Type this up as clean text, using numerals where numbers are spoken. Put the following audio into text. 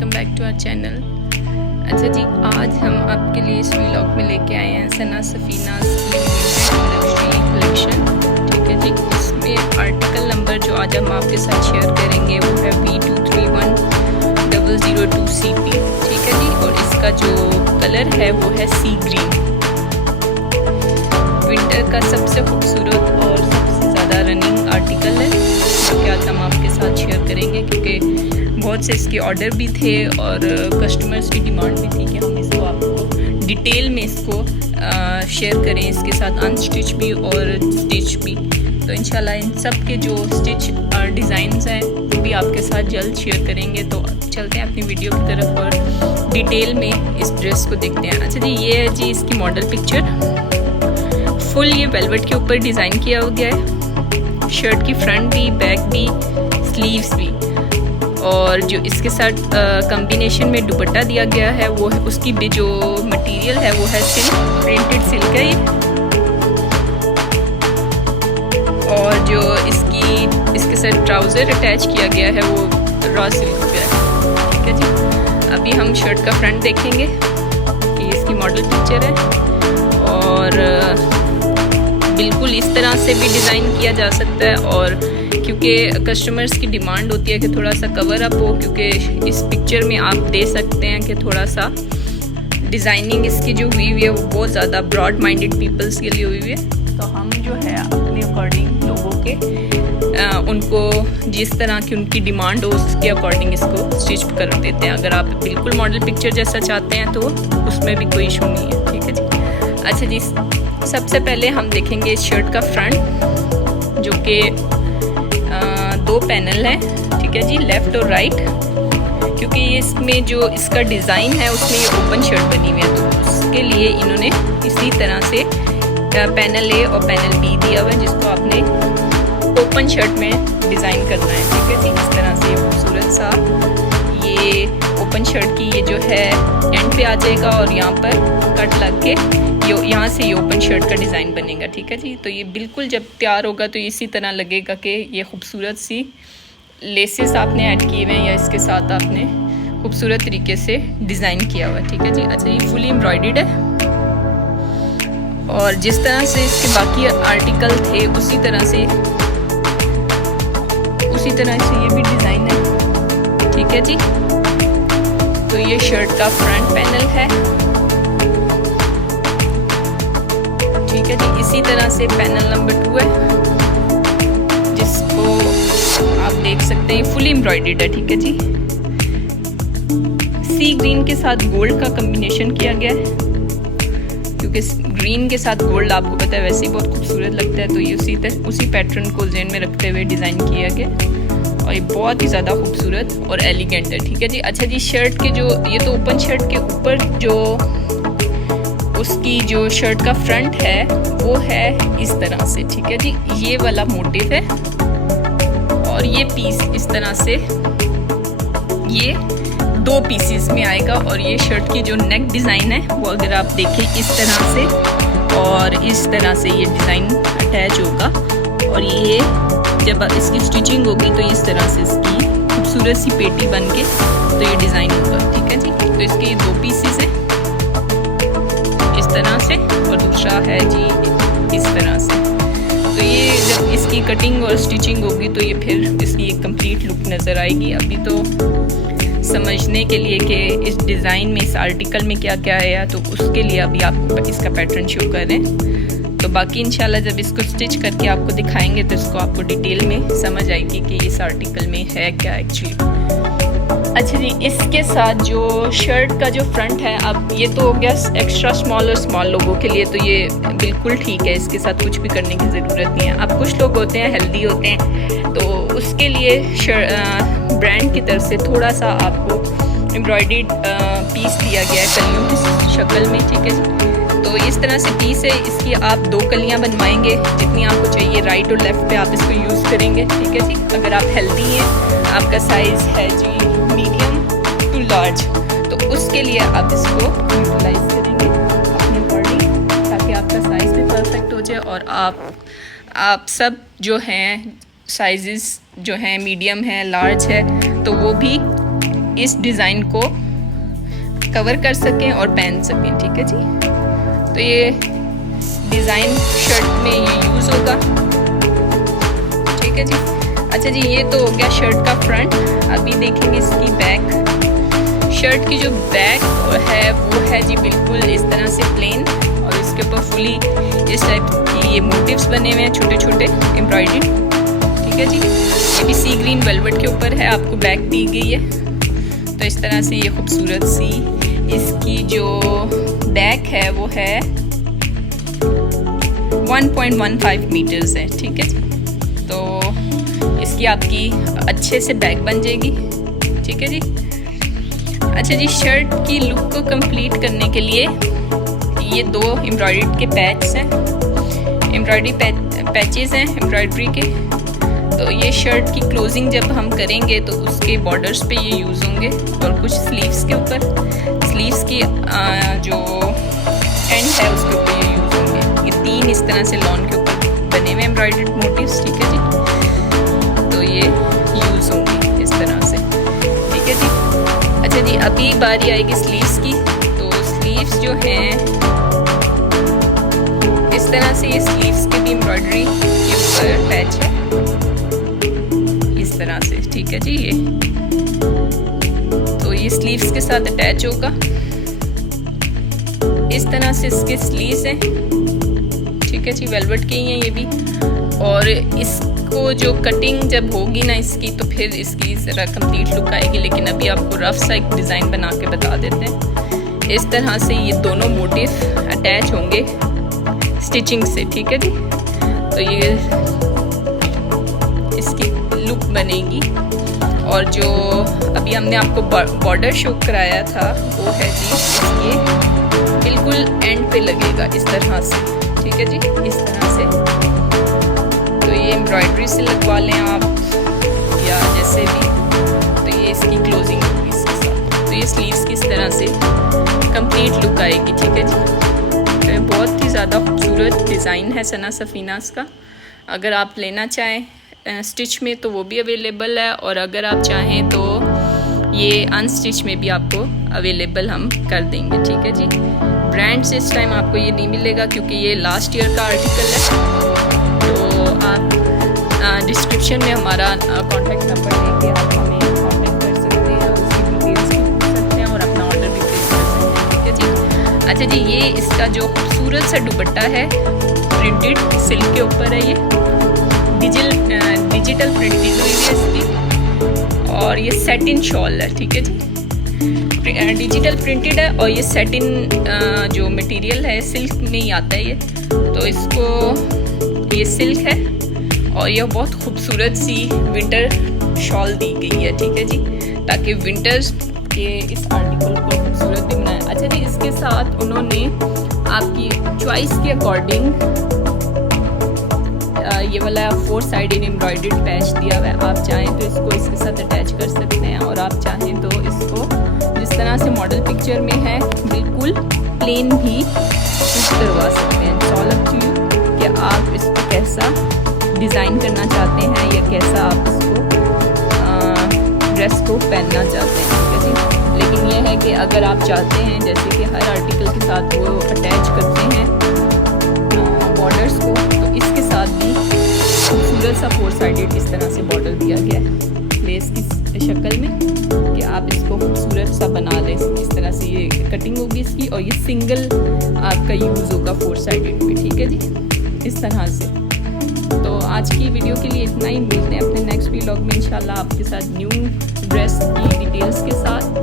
Welcome back to our channel. अच्छा जी, आज हम आपके लिए इस व्लॉग में लेके आए हैं सना सफीना लग्जरी कलेक्शन। ठीक है जी, इसमें आर्टिकल नंबर जो आज हम आपके साथ शेयर करेंगे वो है V231002CP। ठीक है जी, और इसका जो कलर है वो है सी ग्रीन। विंटर का सबसे खूबसूरत और सबसे ज़्यादा रनिंग आर्टिकल है जो कि आज हम आपके साथ शेयर करेंगे, क्योंकि बहुत से इसके ऑर्डर भी थे और कस्टमर्स की डिमांड भी थी कि हम इसको आपको डिटेल में इसको शेयर करें, इसके साथ अनस्टिच भी और स्टिच भी। तो इंशाल्लाह इन सब के जो स्टिच डिज़ाइंस हैं वो भी आपके साथ जल्द शेयर करेंगे। तो चलते हैं अपनी वीडियो की तरफ और डिटेल में इस ड्रेस को देखते हैं। अच्छा जी, ये है जी इसकी मॉडल पिक्चर। फुल ये वेलवेट के ऊपर डिज़ाइन किया गया है। शर्ट की फ्रंट भी, बैक भी, स्लीव्स भी, और जो इसके साथ कॉम्बिनेशन में दुपट्टा दिया गया है वो है, उसकी भी जो मटेरियल है वो है सिल्क, प्रिंटेड सिल्क है ये। और जो इसके साथ ट्राउज़र अटैच किया गया है वो रॉ सिल्क पे है। ठीक है जी, अभी हम शर्ट का फ्रंट देखेंगे कि इसकी मॉडल पिक्चर है। और बिल्कुल इस तरह से भी डिज़ाइन किया जा सकता है, और क्योंकि कस्टमर्स की डिमांड होती है कि थोड़ा सा कवर अप हो, क्योंकि इस पिक्चर में आप दे सकते हैं कि थोड़ा सा डिज़ाइनिंग इसकी जो हुई हुई है वो बहुत ज़्यादा ब्रॉड माइंडेड पीपल्स के लिए हुई हुई है। तो हम जो है अपने अकॉर्डिंग लोगों के उनको जिस तरह की उनकी डिमांड हो उसके अकॉर्डिंग इसको स्टिच कर देते हैं। अगर आप बिल्कुल मॉडल पिक्चर जैसा चाहते हैं तो उसमें भी कोई इशू नहीं है। ठीक है जी, अच्छा जी, सबसे पहले हम देखेंगे इस शर्ट का फ्रंट, जो कि 2 पैनल हैं। ठीक है जी, लेफ़्ट और राइट, क्योंकि इसमें जो इसका डिज़ाइन है उसमें ये ओपन शर्ट बनी हुई है, तो उसके लिए इन्होंने इसी तरह से पैनल ए और पैनल बी दिया हुआ है, जिसको आपने ओपन शर्ट में डिज़ाइन करना है। ठीक है जी, इस तरह से खूबसूरत सा ये ओपन शर्ट की ये जो है एंड पे आ जाएगा, और यहाँ पर कट लग के यहाँ से ये ओपन शर्ट का डिज़ाइन बनेगा। ठीक है जी, तो ये बिल्कुल जब तैयार होगा तो इसी तरह लगेगा कि ये खूबसूरत सी लेसेस आपने ऐड किए हुए हैं या इसके साथ आपने खूबसूरत तरीके से डिज़ाइन किया हुआ है। ठीक है जी, अच्छा ये फुली एम्ब्रॉयडर्ड है, और जिस तरह से इसके बाकी आर्टिकल थे उसी तरह से ये भी डिज़ाइन है। ठीक है जी, तो ये शर्ट का फ्रंट पैनल है। ठीक है जी, इसी तरह से पैनल नंबर 2 है, जिसको आप देख सकते हैं फुली एम्ब्रॉयडर्ड है। ठीक है जी, सी ग्रीन के साथ गोल्ड का कॉम्बिनेशन किया गया है, क्योंकि ग्रीन के साथ गोल्ड आपको पता है वैसे ही बहुत खूबसूरत लगता है, तो ये उसी पैटर्न को ज़हन में रखते हुए डिज़ाइन किया गया, और ये बहुत ही ज़्यादा खूबसूरत और एलिगेंट है। ठीक है जी, अच्छा जी, शर्ट के जो ये तो ओपन शर्ट के ऊपर जो उसकी जो शर्ट का फ्रंट है वो है इस तरह से। ठीक है जी, ये वाला मोटिव है, और ये पीस इस तरह से ये 2 पीसेस में आएगा, और ये शर्ट की जो नेक डिज़ाइन है वो अगर आप देखें इस तरह से, और इस तरह से ये डिज़ाइन अटैच होगा, और ये जब इसकी स्टिचिंग होगी तो इस तरह से इसकी खूबसूरत सी पेटी बन के तो ये डिज़ाइन होगा। ठीक है जी, तो इसके 2 पीसेस हैं इस तरह से, और दूसरा है जी इस तरह से। तो ये जब इसकी कटिंग और स्टिचिंग होगी तो ये फिर इसकी एक कंप्लीट लुक नज़र आएगी। अभी तो समझने के लिए कि इस डिज़ाइन में, इस आर्टिकल में क्या क्या है, तो उसके लिए अभी आपको इसका पैटर्न शो कर रहे हैं। तो बाकी इंशाल्लाह जब इसको स्टिच करके आपको दिखाएंगे तो इसको आपको डिटेल में समझ आएगी कि इस आर्टिकल में है क्या एक्चुअली। अच्छा जी, इसके साथ जो शर्ट का जो फ्रंट है, अब ये तो हो गया एक्स्ट्रा स्मॉल और स्मॉल लोगों के लिए, तो ये बिल्कुल ठीक है, इसके साथ कुछ भी करने की ज़रूरत नहीं है। अब कुछ लोग होते हैं हेल्दी होते हैं, तो उसके लिए ब्रांड की तरफ से थोड़ा सा आपको एम्ब्रॉयडर्ड पीस दिया गया है कलियों की शक्ल में। ठीक है जी, तो इस तरह से पीस है, इसकी आप 2 कलियाँ बनवाएंगे, जितनी आपको चाहिए राइट और लेफ़्ट पे आप इसको यूज़ करेंगे। ठीक है जी, अगर आप हेल्दी हैं, आपका साइज़ है जी मीडियम टू लार्ज, तो उसके लिए आप इसको यूटिलाइज करेंगे अपने अकॉर्डिंग, ताकि आपका साइज़ भी परफेक्ट हो जाए, और आप सब जो हैं साइज़ जो हैं मीडियम है, लार्ज है, तो वो भी इस डिज़ाइन को कवर कर सकें और पहन सकें। ठीक है जी, तो ये डिज़ाइन शर्ट में ये यूज़ होगा। ठीक है जी। अच्छा जी, ये तो हो गया शर्ट का फ्रंट। अभी देखेंगे इसकी बैक। शर्ट की जो बैक है वो है जी बिल्कुल इस तरह से प्लेन, और इसके ऊपर फुली इस टाइप की ये मोटिव्स बने हुए हैं, छोटे छोटे एम्ब्रॉयडरी। ठीक है जी, ये भी सी ग्रीन वेलवेट के ऊपर है, आपको बैक दी गई है। तो इस तरह से ये खूबसूरत सी इसकी जो बैक है वो है 1.15 मीटर्स है। ठीक है जी, तो इसकी आपकी अच्छे से बैक बन जाएगी। ठीक है जी। अच्छा जी, शर्ट की लुक को कंप्लीट करने के लिए ये 2 एम्ब्रॉयडरी के पैच हैं, एम्ब्रॉयडरी पैचेस हैं एम्ब्रॉयडरी के। तो ये शर्ट की क्लोजिंग जब हम करेंगे तो उसके बॉर्डर्स पे ये यूज़ होंगे, और कुछ स्लीव्स के ऊपर, स्लीव्स की जो एंड है उसके ऊपर ये यूज़ होंगे। ये 3 इस तरह से लॉन के ऊपर बने हुए एम्ब्रॉयडर्ड मोटिव्स। ठीक है जी, तो ये यूज़ होंगी इस तरह से। ठीक है जी। अच्छा जी, अभी बारी आएगी स्लीव्स की। तो स्लीव्स जो हैं इस तरह से, ये स्लीव्स के भी एम्ब्रॉयडरी के ऊपर पैच है इस तरह से। ठीक है जी, ये तो ये स्लीव्स के साथ अटैच होगा। इस तरह से इसके स्लीव्स हैं। ठीक है जी, वेलवेट के ही हैं ये भी। और इसको जो कटिंग जब होगी ना इसकी, तो फिर इसकी ज़रा कंप्लीट लुक आएगी। लेकिन अभी आपको रफ सा एक डिज़ाइन बना के बता देते हैं। इस तरह से ये दोनों मोटिव अटैच होंगे स्टिचिंग से। ठीक है जी, तो ये इसकी लुक बनेगी। और जो अभी हमने आपको बॉर्डर शो कराया था वो है जी ये बिल्कुल एंड पे लगेगा इस तरह से। ठीक है जी, इस तरह से। तो ये एम्ब्रॉयडरी से लगवा लें आप या जैसे भी। तो ये इसकी क्लोजिंग होगी इसके साथ। तो ये स्लीव्स की इस तरह से कंप्लीट लुक आएगी। ठीक है जी, तो ये बहुत ही ज़्यादा खूबसूरत डिज़ाइन है सना सफ़ीनाज़ का। अगर आप लेना चाहें स्टिच में तो वो भी अवेलेबल है, और अगर आप चाहें तो ये अनस्टिच में भी आपको अवेलेबल हम कर देंगे। ठीक है जी। ब्रांड्स इस टाइम आपको ये नहीं मिलेगा क्योंकि ये लास्ट ईयर का आर्टिकल है। तो आप डिस्क्रिप्शन में हमारा कॉन्टैक्ट नंबर लेके आप हमें कॉन्टैक्ट कर सकते हैं, उसकी डिटेल्स भी पूछ सकते हैं और अपना ऑर्डर भी प्लेस कर सकते हैं। ठीक है जी। अच्छा जी, ये इसका जो खूबसूरत सा दुपट्टा है प्रिंटेड सिल्क के ऊपर है, ये डिजिटल प्रिंटिंग हुई है इसकी, और ये सेटिन शॉल है। ठीक है जी, डिजिटल प्रिंटेड है, और ये सेटिन जो मटेरियल है सिल्क में ही आता है ये। तो इसको ये सिल्क है, और यह बहुत खूबसूरत सी विंटर शॉल दी गई है। ठीक है जी, ताकि विंटर्स के इस आर्टिकल को खूबसूरत भी बनाया। अच्छा जी, इसके साथ उन्होंने आपकी चॉइस के अकॉर्डिंग ये वाला 4 साइडेड एम्ब्रॉयडर्ड पैच दिया हुआ है। आप चाहें तो इसको इसके साथ अटैच कर सकते हैं, और आप चाहें तो इसको जिस तरह से मॉडल पिक्चर में है बिल्कुल प्लेन भी यूज करवा सकते हैं। It's all up to you कि आप इसको कैसा डिज़ाइन करना चाहते हैं या कैसा आप इसको ड्रेस को पहनना चाहते हैं। ठीक है जी। लेकिन यह है कि अगर आप चाहते हैं जैसे कि हर आर्टिकल के साथ वो अटैच करते हैं बॉर्डर्स को, तो इसके साथ भी खूबसूरत सा 4 साइडेड इस तरह से बॉर्डर दिया गया है लेस की शक्ल में, कि आप इसको खूबसूरत सा बना लें। इस तरह से ये कटिंग होगी इसकी, और ये सिंगल आपका यूज़ होगा 4 साइडेड पे। ठीक है जी, इस तरह से। तो आज की वीडियो के लिए इतना ही। मिलते हैं अपने नेक्स्ट व्लॉग में इंशाल्लाह आपके साथ न्यू ड्रेस की डिटेल्स के साथ।